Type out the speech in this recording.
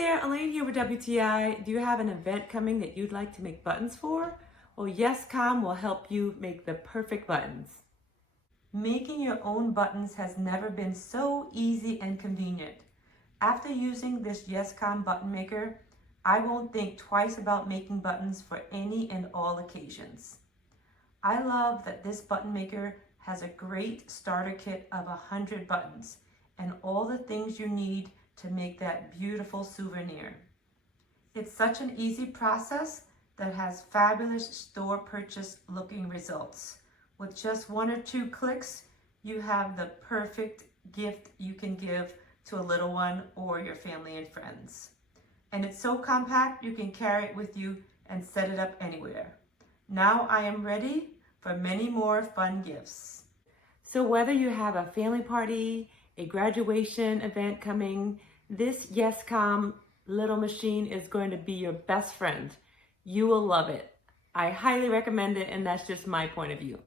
there, Elaine here with WTI. Do you have an event coming that you'd like to make buttons for? Well, Yescom will help you make the perfect buttons. Making your own buttons has never been so easy and convenient. After using this Yescom button maker, I won't think twice about making buttons for any and all occasions. I love that this button maker has a great starter kit of 100 buttons and all the things you need to make that beautiful souvenir. It's such an easy process that has fabulous store purchase looking results. With just 1 or 2 clicks, you have the perfect gift you can give to a little one or your family and friends. And it's so compact you can carry it with you and set it up anywhere. Now I am ready for many more fun gifts. So whether you have a family party, a graduation event coming, this Yescom little machine is going to be your best friend. You will love it. I highly recommend it, and that's just my point of view.